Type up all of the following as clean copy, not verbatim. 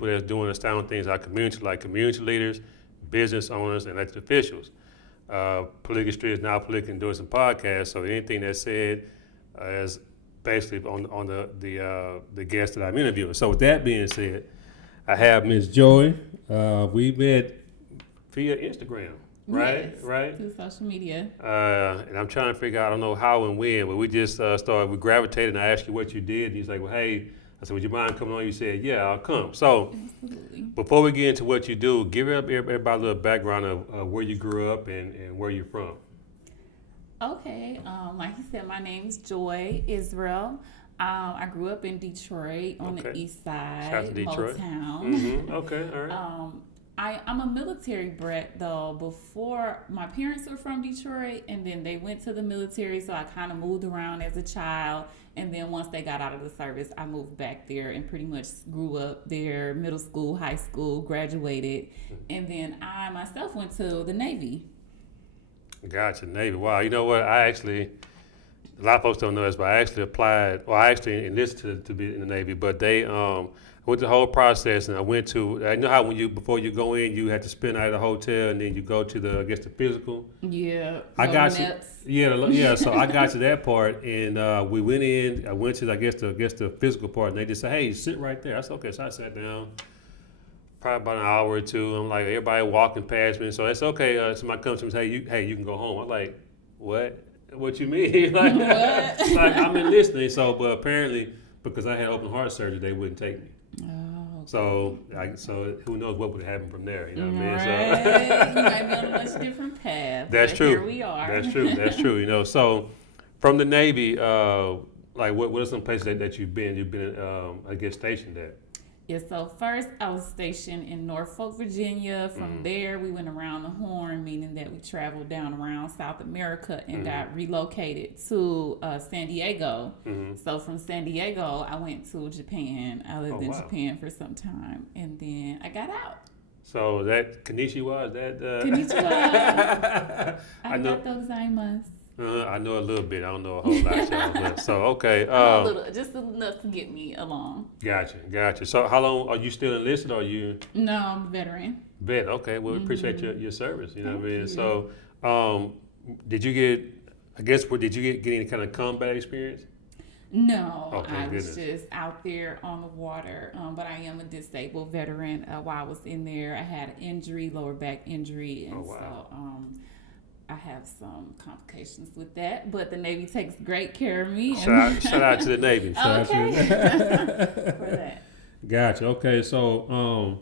people that's doing astounding things in our community, like community leaders, business owners, and elected officials. Politically Street is now politically endorsing podcasts, so anything that's said is basically on the guest that I'm interviewing. So with that being said, I have Ms. Joy. We met via Instagram, right? Yes, right? through social media. And I'm trying to figure out, I don't know how and when, but we just we gravitated, and I asked you what you did, and he's like, well, hey, I said, would you mind coming on? You said, yeah, I'll come. So Absolutely. before we get into what you do, give everybody a little background of where you grew up and where you're from. Okay, like you said, my name's Joy Israel. I grew up in Detroit on the east side, Shout out to Detroit. Motown. Mm-hmm. Okay, all right. I'm a military brat though. Before, my parents were from Detroit, and then they went to the military, so I kind of moved around as a child. And then once they got out of the service, I moved back there and pretty much grew up there, middle school, high school, graduated. And then I myself went to the Navy. Gotcha, Navy. Wow, you know what? A lot of folks don't know this, but I actually applied, or I actually enlisted to be in the Navy, but they went the whole process, and I know how before you go in, you have to spend the night at a hotel, and then you go to the physical. Yeah. I got you. Yeah. So I got to that part, and we went in. I went to the physical part, and they just said, "Hey, sit right there." I said, "Okay." So I sat down. Probably about an hour or two. I'm like, everybody walking past me, so it's okay. Somebody comes to me and says, you can go home. I'm like, what? What you mean? like, like I'm enlisting. So, but apparently, because I had open heart surgery, they wouldn't take me. Oh. So who knows what would happen from there? You know what I mean? Right. So You might be on a much different path. That's but true. Here we are. That's true. You know, so from the Navy, like what are some places that you've been? You've been, I guess, stationed at. Yeah, so first I was stationed in Norfolk, Virginia. From there, we went around the Horn, meaning that we traveled down around South America and got relocated to San Diego. So from San Diego, I went to Japan. I lived in Japan for some time, and then I got out. So that Konnichiwa, is that? Konnichiwa. Arigatou gozaimasu. I know a little bit. I don't know a whole lot, y'all. So, okay. I know a little, just enough to get me along. Gotcha. So, how long are you still enlisted? Or are you? No, I'm a veteran. Vet. Okay. Well, we appreciate your service. You know what I mean. You. So, did you get any kind of combat experience? No, I was just out there on the water. But I am a disabled veteran. While I was in there, I had an injury, lower back injury, and so I have some complications with that, but the Navy takes great care of me. Shout out to the Navy. For that. Gotcha. Okay, so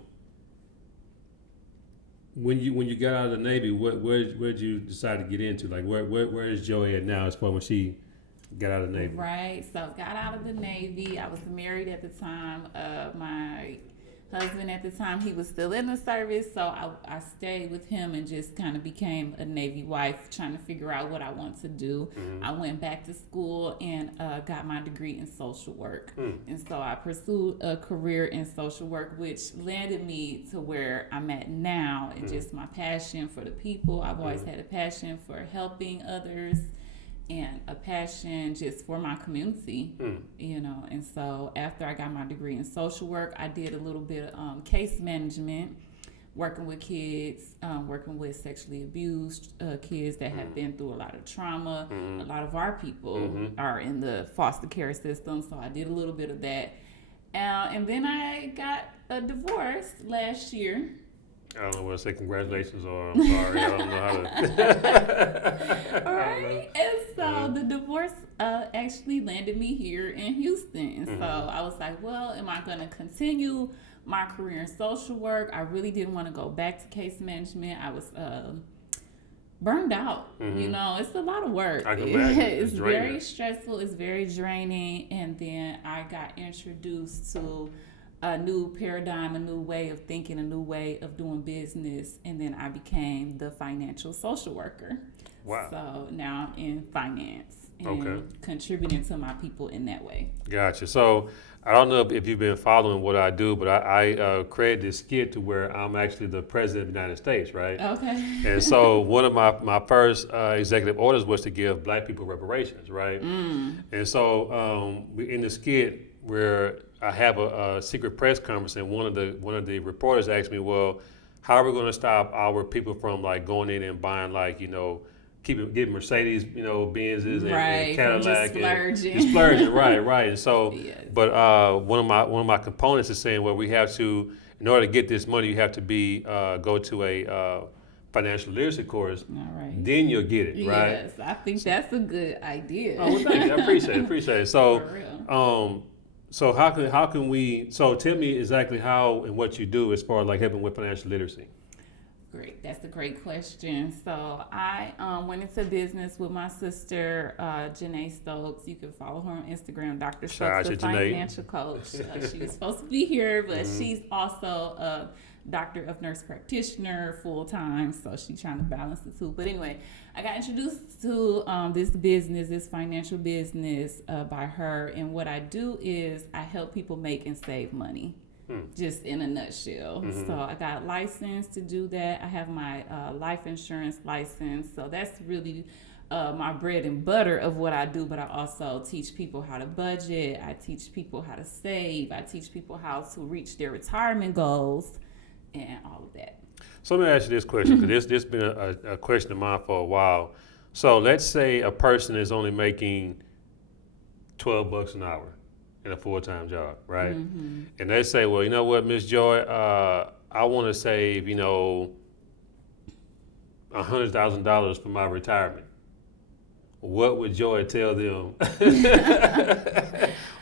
when you got out of the Navy, where'd you decide to get into? Like where is Joey at now as far as when she got out of the Navy? Right. So got out of the Navy. I was married at the time. My husband at the time, he was still in the service, so I stayed with him and just kind of became a Navy wife, trying to figure out what I want to do. I went back to school and got my degree in social work. And so I pursued a career in social work, which landed me to where I'm at now, and just my passion for the people. I've always had a passion for helping others and a passion just for my community, you know. And so after I got my degree in social work, I did a little bit of case management, working with kids, working with sexually abused kids that have been through a lot of trauma. A lot of our people are in the foster care system, so I did a little bit of that. And then I got a divorce last year. I don't know what to say. Congratulations, or I'm sorry. I don't know how to. All right. And so the divorce actually landed me here in Houston. And so I was like, well, am I going to continue my career in social work? I really didn't want to go back to case management. I was burned out. You know, it's a lot of work. I can imagine. It's very stressful. It's very draining. And then I got introduced to a new paradigm, a new way of thinking, a new way of doing business, and then I became the financial social worker. Wow. So now I'm in finance and contributing to my people in that way. Gotcha. So I don't know if you've been following what I do, but I created this skit to where I'm actually the president of the United States, right? Okay. And so one of my first executive orders was to give black people reparations, right? And so in the skit, where I have a secret press conference, and one of the reporters asked me, well, how are we going to stop our people from like going in and buying like getting Mercedes, Benzes and Cadillac and just splurging, right. And so, Yes. but one of my components is saying, well, we have to, in order to get this money, you have to go to a financial literacy course. All right. Then you'll get it, right? Yes, I think that's a good idea. Oh, well, thank you. I appreciate it. So, For real. so how can we? So tell me exactly how and what you do as far as like helping with financial literacy. Great, that's a great question. So I went into business with my sister, Janae Stokes. You can follow her on Instagram, Dr. Stokes, the financial coach. She was supposed to be here, but she's also a doctor of nurse practitioner full time. So she's trying to balance the two. But anyway, I got introduced to this financial business by her. And what I do is I help people make and save money. Just in a nutshell. So I got licensed to do that. I have my life insurance license. So that's really my bread and butter of what I do. But I also teach people how to budget. I teach people how to save. I teach people how to reach their retirement goals and all of that. So let me ask you this question, because this been a question of mine for a while. So let's say a person is only making $12 an hour in a full-time job, right? And they say, well, you know what, Miss Joy, I want to save, $100,000 for my retirement. What would Joy tell them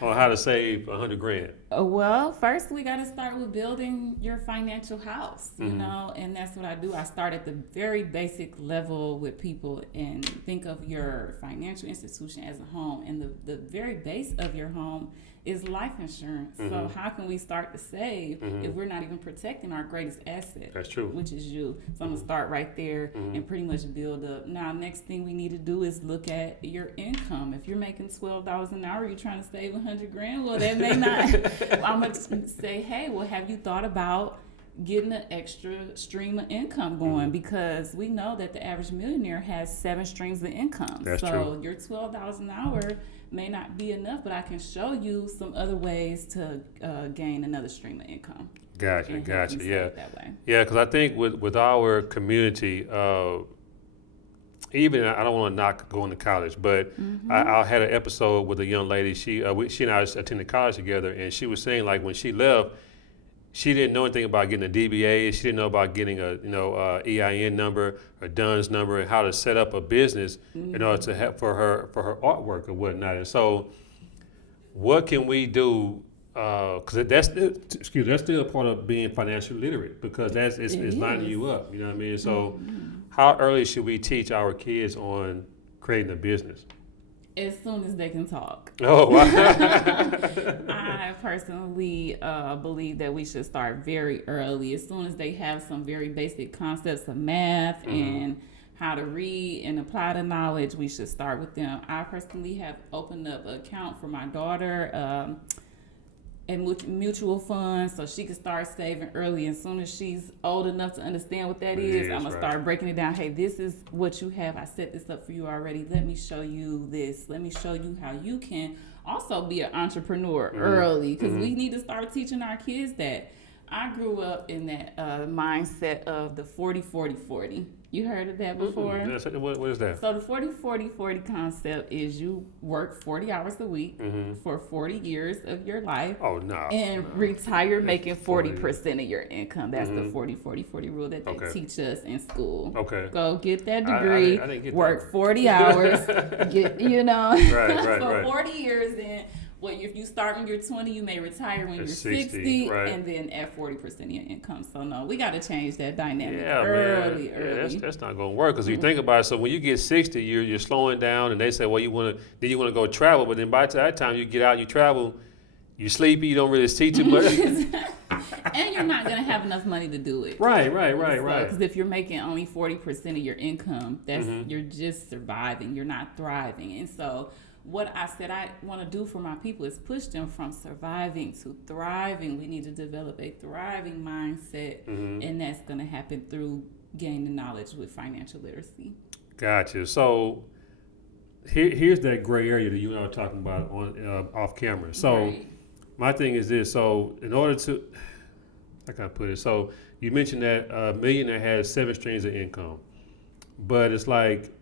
on how to save $100,000? Well, first we got to start with building your financial house, and that's what I do. I start at the very basic level with people and think of your financial institution as a home, and the very base of your home is life insurance. So how can we start to save if we're not even protecting our greatest asset? That's true. Which is you. So I'm gonna start right there and pretty much build up. Now, next thing we need to do is look at your income. If you're making $12 an hour, you're trying to save $100,000. Well, that may not. I'm gonna say, hey, well, have you thought about getting an extra stream of income going? Because we know that the average millionaire has 7 streams of income. That's true. Your $12 an hour may not be enough, but I can show you some other ways to gain another stream of income. Gotcha. Yeah. That way. Yeah, because I think with our community, even I don't want to knock going to college, but I had an episode with a young lady. She and I attended college together, and she was saying like when she left, she didn't know anything about getting a DBA. She didn't know about getting a EIN number or DUNS number and how to set up a business in order to help for her artwork or whatnot. And so, what can we do? Because that's still part of being financially literate, because it's lining you up. You know what I mean? So, how early should we teach our kids on creating a business? As soon as they can talk. Oh, wow. I personally believe that we should start very early. As soon as they have some very basic concepts of math and how to read and apply the knowledge, we should start with them. I personally have opened up an account for my daughter and mutual funds, so she can start saving early. As soon as she's old enough to understand what that is, I'm gonna start breaking it down. Hey, this is what you have. I set this up for you already. Let me show you this. Let me show you how you can also be an entrepreneur early, because we need to start teaching our kids that. I grew up in that mindset of the 40-40-40. You heard of that before? What is that? So the 40-40-40 concept is you work 40 hours a week for 40 years of your life. Oh, no. And retire making 40% of your income. That's the 40-40-40 rule that they teach us in school. Okay. Go get that degree, I didn't get work that. 40 hours, Right. for 40 years, then if you start when you're 20, you may retire when you're 60, right. And then at 40% of your income. So no, we got to change that dynamic early. early. That's not going to work, because you think about it. So when you get 60, you're slowing down, and they say, well, you want to go travel, but then by that time you get out, you travel, you're sleepy, you don't really see too much. And you're not going to have enough money to do it. Right. Because if you're making only 40% of your income, that's you're just surviving. You're not thriving. And so what I said I want to do for my people is push them from surviving to thriving. We need to develop a thriving mindset, and that's going to happen through gaining knowledge with financial literacy. Gotcha. So here's that gray area that you and I were talking about on off camera. So my thing is this. So in order to, I can't put it. So you mentioned that a millionaire has 7 streams of income, but it's like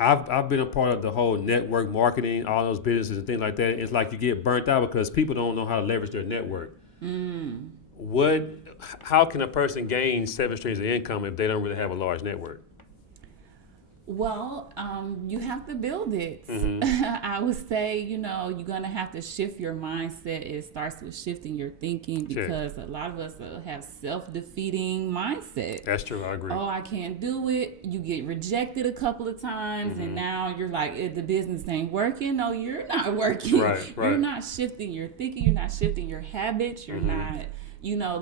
I've been a part of the whole network marketing, all those businesses and things like that. It's like you get burnt out because people don't know how to leverage their network. What? How can a person gain 7 streams of income if they don't really have a large network? Well, you have to build it. I would say, you're going to have to shift your mindset. It starts with shifting your thinking because a lot of us have self-defeating mindset. That's true. I agree. Oh, I can't do it. You get rejected a couple of times and now you're like, the business ain't working. No, you're not working. Right. You're not shifting your thinking. You're not shifting your habits. You're not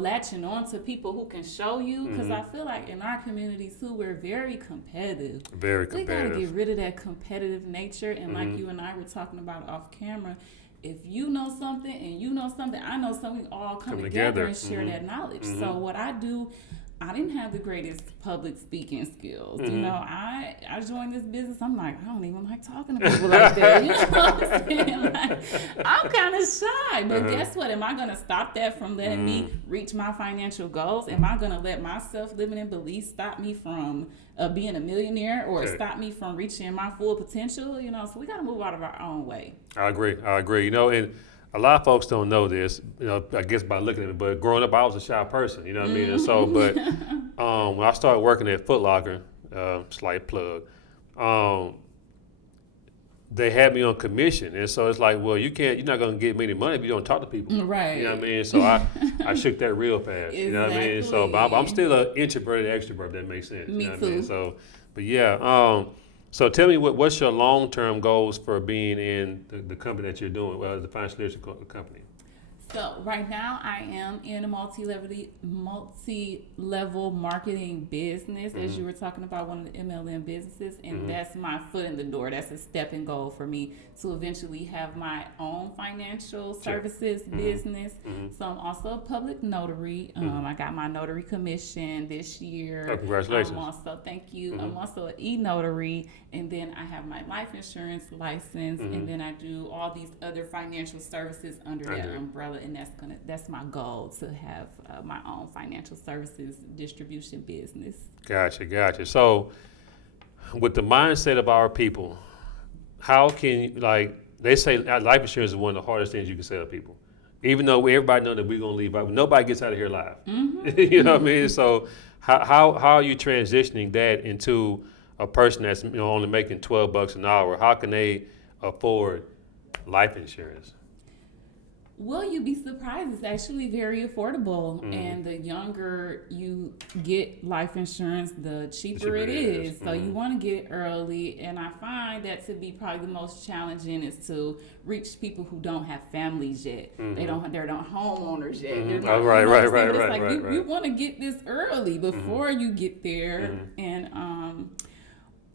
latching on to people who can show you. Because I feel like in our communities too, we're very competitive. Very competitive. We got to get rid of that competitive nature. And like you and I were talking about off camera, if you know something and you know something, I know something, we all come together and share that knowledge. So what I do, I didn't have the greatest public speaking skills. I joined this business. I'm like, I don't even like talking to people like that. You know what I'm saying? Like, I'm kind of shy. But guess what? Am I going to stop that from letting me reach my financial goals? Am I going to let my self-limiting beliefs stop me from being a millionaire or stop me from reaching my full potential? So we got to move out of our own way. I agree. And a lot of folks don't know this, I guess by looking at it, but growing up, I was a shy person, you know what I mean? And so, but when I started working at Foot Locker, slight plug, they had me on commission. And so it's like, well, you're not going to get me any money if you don't talk to people. Right. You know what I mean? So I shook that real fast, you know what I mean? So but I'm still an introverted extrovert, if that makes sense. Me you know too. What I mean? So, but yeah, so tell me what's your long-term goals for being in the company that you're doing, the financial leadership company? So right now I am in a multi-level marketing business, as you were talking about, one of the MLM businesses, and that's my foot in the door. That's a stepping goal for me to eventually have my own financial services business. So I'm also a public notary. I got my notary commission this year. Oh, congratulations. Thank you. I'm also an e-notary, and then I have my life insurance license, and then I do all these other financial services under that umbrella. And that's my goal, to have my own financial services distribution business. Gotcha. So with the mindset of our people, how can, they say life insurance is one of the hardest things you can sell to people. Even though everybody knows that we're going to leave out, nobody gets out of here alive. You know what I mean? So how are you transitioning that into a person that's only making $12 an hour? How can they afford life insurance? Well, you'd be surprised. It's actually very affordable. And the younger you get life insurance, the cheaper it is. So you want to get it early. And I find that to be probably the most challenging is to reach people who don't have families yet. They're not homeowners yet. They're not, right. You want to get this early before you get there. And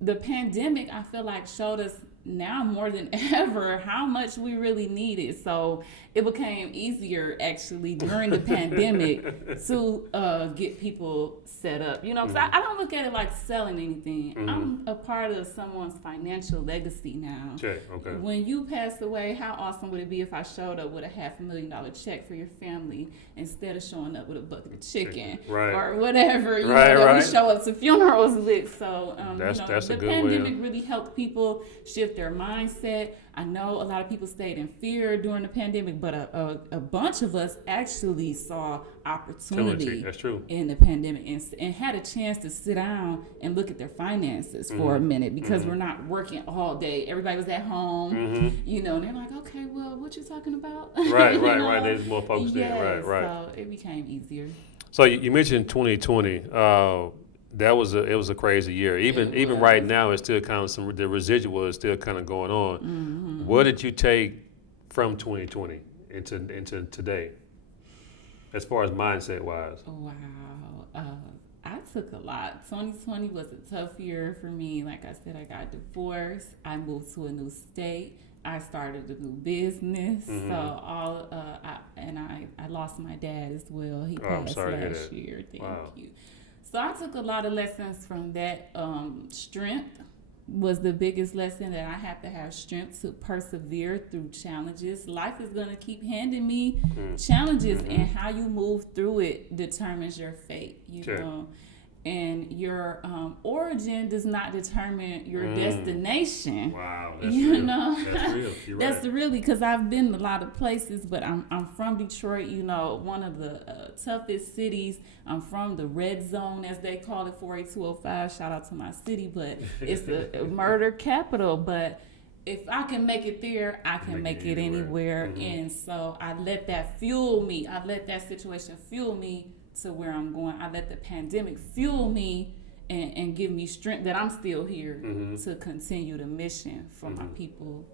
the pandemic, I feel like, showed us now more than ever how much we really need it. So it became easier actually during the pandemic to get people set up, because I don't look at it like selling anything. I'm a part of someone's financial legacy now. Okay. When you pass away, how awesome would it be if I showed up with a $500,000 check for your family instead of showing up with a bucket of chicken or whatever that we show up to funerals with. So that's the a good pandemic way really helped people shift their mindset. I know a lot of people stayed in fear during the pandemic, but a bunch of us actually saw opportunity That's true. in the pandemic and had a chance to sit down and look at their finances for a minute, because we're not working all day. Everybody was at home, and they're like, okay, well, what you talking about? Right. There's more focus there. Right. So it became easier. So you mentioned 2020. It was a crazy year. Even right now, it's still kind of the residual is still kind of going on. What did you take from 2020 into today, as far as mindset wise? Wow, I took a lot. 2020 was a tough year for me. Like I said, I got divorced. I moved to a new state. I started a new business. So I lost my dad as well. He passed last year. Thank you. So I took a lot of lessons from that. Strength, was the biggest lesson, that I have to have strength to persevere through challenges. Life is going to keep handing me challenges, and how you move through it determines your fate, you know. And your origin does not determine your destination. Wow, that's you real. know, That's real. You're that's right. really, because I've been a lot of places, but I'm from Detroit. You know, one of the toughest cities. I'm from the red zone, as they call it, 48205. Shout out to my city, but it's a murder capital. But if I can make it there, I can make it anywhere. And so I let that fuel me. I let that situation fuel me to where I'm going. I let the pandemic fuel me and give me strength that I'm still here to continue the mission for my people.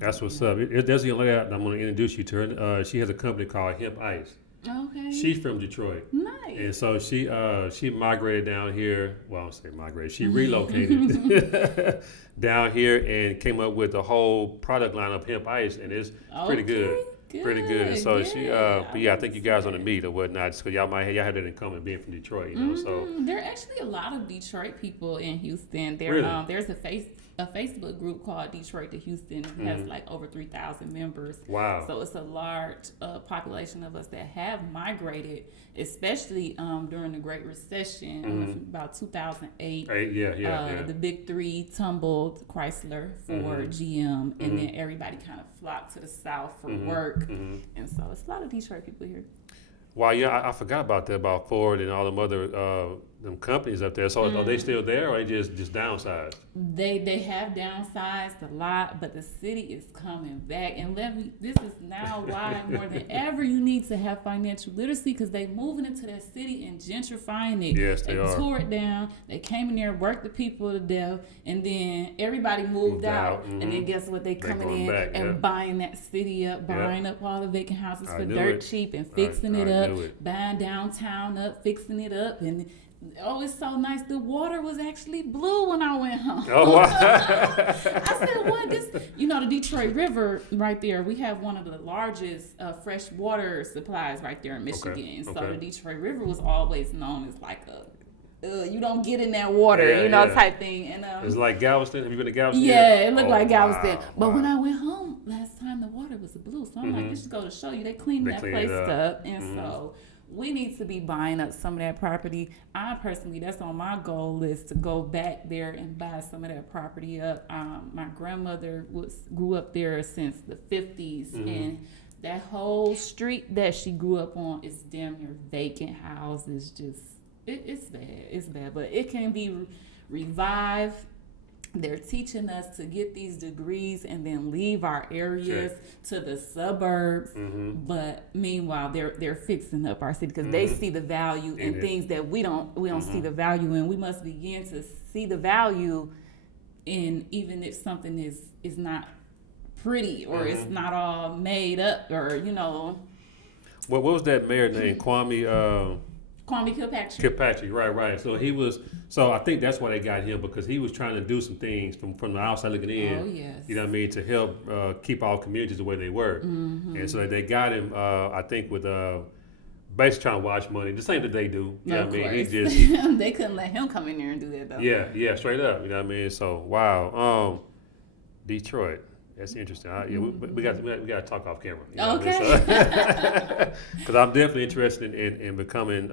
That's what's up. There's a young lady that I'm going to introduce you to her. She has a company called Hemp Ice. Okay. She's from Detroit. Nice. And so she migrated down here. Well, I don't say migrated. She relocated down here and came up with the whole product line of Hemp Ice, and it's pretty good. Pretty good. And so she, but yeah, I think you guys on the meet or whatnot, because y'all had that in common being from Detroit, you know. So there are actually a lot of Detroit people in Houston. There, really? There's a Facebook group called Detroit to Houston. It has like over 3,000 members. Wow. So it's a large population of us that have migrated, especially during the Great Recession, about 2008. The big three tumbled, Chrysler, Ford, GM, and then everybody kind of flocked to the South for work. And so it's a lot of Detroit people here. Wow, yeah, I forgot about that, about Ford and all them other them companies up there. So are they still there, or they just downsized? They have downsized a lot, but the city is coming back. And this is now why more than ever you need to have financial literacy, because they moving into that city and gentrifying it. Yes, they are. Tore it down. They came in there, worked the people to death, and then everybody moved out. And then guess what? They coming in back, and buying that city up, buying up all the vacant houses for dirt cheap and fixing it up, buying downtown up, fixing it up, and it's so nice. The water was actually blue when I went home. Oh, wow. I said, what? The Detroit River right there, we have one of the largest fresh water supplies right there in Michigan. So the Detroit River was always known as like you don't get in that water, type thing. And it's like Galveston. Have you been to Galveston? Yeah, it looked like Galveston. But when I went home last time, the water was blue. So I'm like, this just go to show you, they cleaned that place up. And so we need to be buying up some of that property. I personally, that's on my goal list, to go back there and buy some of that property up. My grandmother grew up there since the 50s, and that whole street that she grew up on is damn near vacant houses. Just it's bad. It's bad, but it can be revived. They're teaching us to get these degrees and then leave our areas to the suburbs. But meanwhile, they're fixing up our city, because they see the value in things that we don't see the value in. We must begin to see the value in, even if something is not pretty, or it's not all made up, or What was that mayor name? Kwame Kilpatrick. Right. So I think that's why they got him, because he was trying to do some things from the outside looking in. Oh, yes. You know what I mean, to help keep all communities the way they were. And so they got him, I think, with basically trying to watch money, the same that they do. You know what I mean? He just they couldn't let him come in there and do that though. Yeah, straight up. You know what I mean? So wow, Detroit. That's interesting. We got to talk off camera. You know okay. Because I'm definitely interested in becoming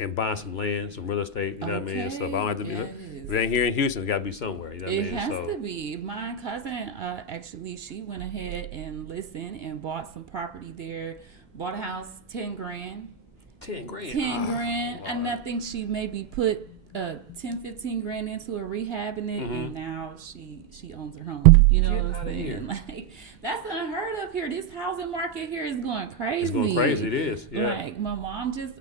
and buying some land, some real estate. You know what I mean? So if I don't have to be, if it ain't here in Houston, it's got to be somewhere. You know what I mean? It has to be. My cousin actually, she went ahead and listened and bought some property there. Bought a house, $10,000. $10,000. $10,000, and I think she maybe put $10,000-$15,000 into a rehabbing it, and now she owns her home. You know what I'm saying? Like, that's unheard of here. This housing market here is going crazy. It's going crazy. It is. Yeah. Like, my mom just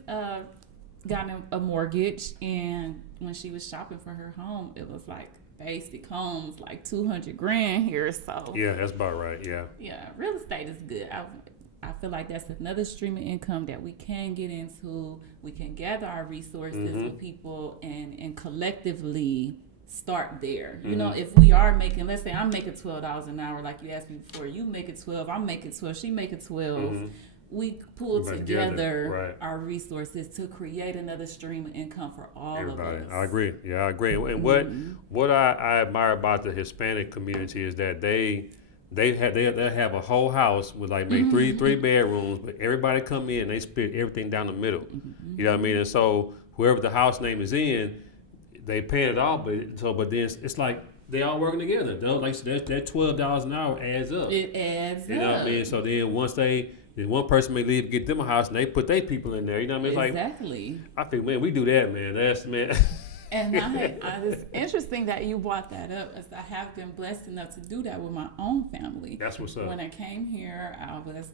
got a mortgage, and when she was shopping for her home, it was like basic homes, like $200,000 here. So yeah, that's about right. Yeah, real estate is good. I feel like that's another stream of income that we can get into. We can gather our resources with people and collectively start there. You know, if we are making, let's say I'm making $12 an hour, like you asked me before, you make it 12, I'm making 12, she making 12. we pull together right. our resources to create another stream of income for all Everybody. of us. I agree. Yeah, I agree. And what I admire about the Hispanic community is that they have a whole house with like maybe three bedrooms, but everybody come in and they split everything down the middle. You know what I mean? And so whoever the house name is in, they pay it off, but then it's like they all working together. Like that $12 an hour adds up. It adds up. You know what I mean? So then then one person may leave to get them a house and they put their people in there. You know what I mean? Exactly. I think, man, we do that, man. Man. And it's interesting that you brought that up, as I have been blessed enough to do that with my own family. That's what's up. When I came here, I was,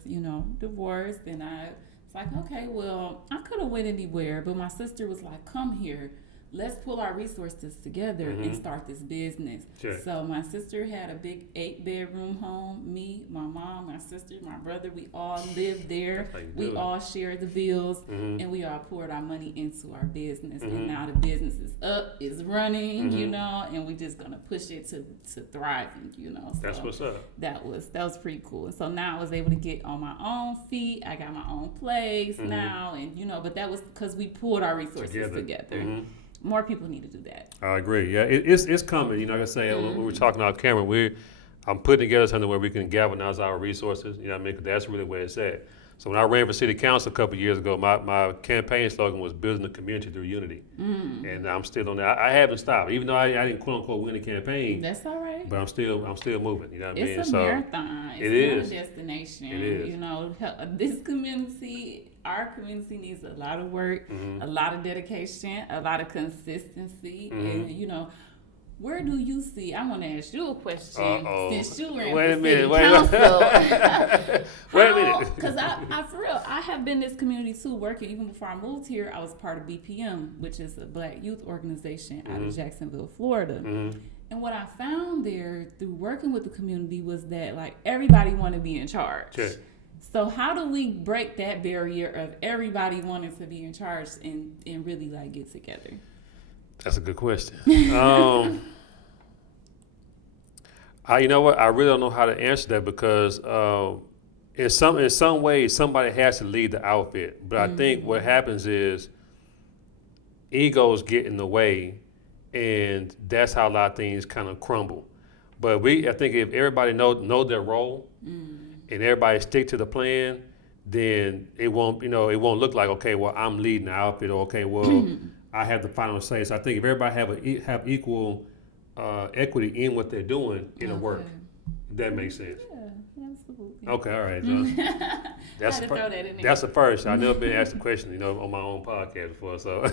divorced, and I was like, okay, well, I could have went anywhere, but my sister was like, come here. Let's pull our resources together and start this business. Sure. So my sister had a big 8-bedroom home. Me, my mom, my sister, my brother, we all lived there. We all shared the bills, and we all poured our money into our business. And now the business is up, is running, and we're just gonna push it to thriving, So that's what's up. That was pretty cool. And so now I was able to get on my own feet. I got my own place now, and but that was because we pulled our resources together. More people need to do that. I agree. Yeah, it's coming. Like I say, when we're talking off camera, I'm putting together something where we can galvanize our resources. You know what I mean? 'Cause that's really where it's at. So when I ran for city council a couple of years ago, my campaign slogan was building a community through unity. And I'm still on that. I haven't stopped, even though I didn't quote unquote win the campaign. That's all right. But I'm still moving. You know what I mean? It's a marathon. It's not a destination. It is. This community. Our community needs a lot of work, a lot of dedication, a lot of consistency, and where do you see? I want to ask you a question since you were in the city council. Wait a minute. Because I for real, I have been in this community too, working. Even before I moved here, I was part of BPM, which is a Black youth organization out of Jacksonville, Florida. And what I found there through working with the community was that like everybody wanted to be in charge. Sure. So how do we break that barrier of everybody wanting to be in charge and really like get together? That's a good question. You know what? I really don't know how to answer that because in some ways somebody has to lead the outfit. But I think what happens is egos get in the way, and that's how a lot of things kind of crumble. But I think if everybody know their role. And everybody stick to the plan, then it won't look like, okay, well, I'm leading the outfit, or okay, well, I have the final say. So I think if everybody have equal equity in what they're doing, it'll work. If that makes sense. Yeah, absolutely. Okay, all right, John. That's the first. I've never been asked a question, on my own podcast before. So,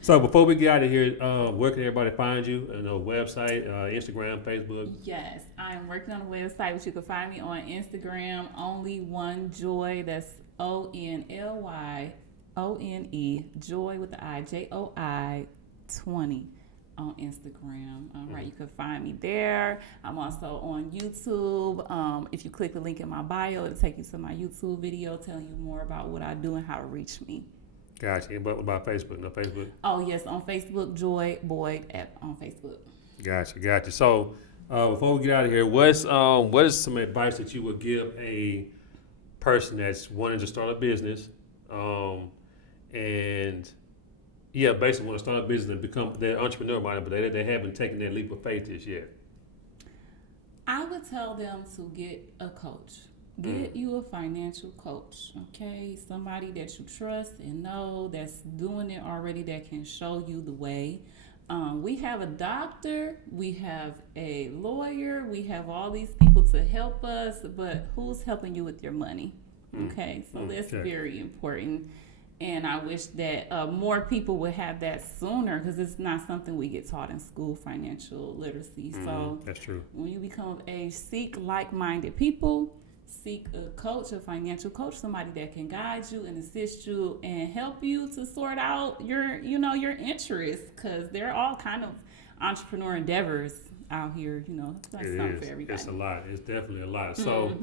so before we get out of here, where can everybody find you? Website, Instagram, Facebook. Yes, I'm working on a website, but you can find me on Instagram. Only One Joy. That's ONLYONE Joy with the I JOI 20. On Instagram. All right, you can find me there. I'm also on YouTube. If you click the link in my bio, it'll take you to my YouTube video telling you more about what I do and how to reach me. Gotcha. But about Facebook? No Facebook? Oh, yes, on Facebook, Joy Boyd on Facebook. Gotcha. So before we get out of here, what is some advice that you would give a person that's wanting to start a business basically want to start a business and become their entrepreneur minded, but they haven't taken that leap of faith just yet? I would tell them to get a coach. Get you a financial coach, okay? Somebody that you trust and know that's doing it already, that can show you the way. We have a doctor, we have a lawyer, we have all these people to help us, but who's helping you with your money? Okay, so that's very important. And I wish that more people would have that sooner, because it's not something we get taught in school, financial literacy. So that's true. When you become of age, seek like-minded people, seek a coach, a financial coach, somebody that can guide you and assist you and help you to sort out your interests, because they're all kind of entrepreneur endeavors out here. That's something for everybody. It's a lot. It's definitely a lot. So,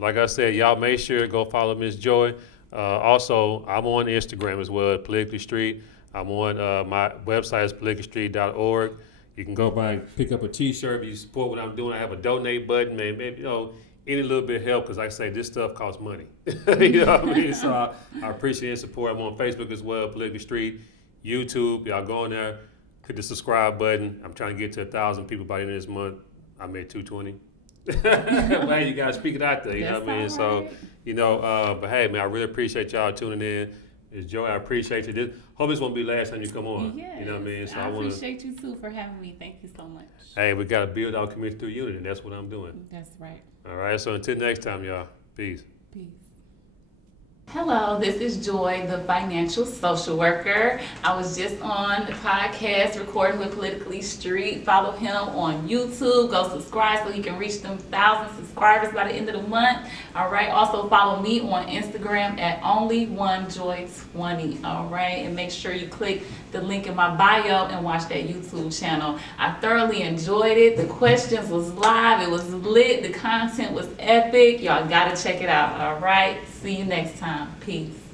like I said, y'all make sure to go follow Miss Joy. Also, I'm on Instagram as well, PoliticallyStreet. I'm on my website is PoliticallyStreet.org. You can go by and pick up a T-shirt. If you support what I'm doing, I have a donate button. Maybe any little bit help, because like I say, this stuff costs money. You know what I mean? So I appreciate the support. I'm on Facebook as well, Politically Street, YouTube. Y'all go on there, click the subscribe button. I'm trying to get to 1,000 people by the end of this month. I made 220. Well, hey, you guys speak it out there. You know what I mean? Right. So, you know, but hey, man, I really appreciate y'all tuning in. It's Joy. I appreciate you. Hope this won't be the last time you come on. Yes. You know what I mean? So I appreciate you too for having me. Thank you so much. Hey, we got to build our community through unity, and that's what I'm doing. That's right. All right. So until next time, y'all. Peace. Peace. Hello, this is Joy, the financial social worker. I was just on the podcast recording with Politically Street. Follow him on YouTube. Go subscribe so he can reach them 1,000 subscribers by the end of the month. All right. Also follow me on Instagram at only1joy20. All right. And make sure you click the link in my bio and watch that YouTube channel. I thoroughly enjoyed it. The questions was live. It was lit. The content was epic. Y'all gotta check it out. All right. See you next time. Peace.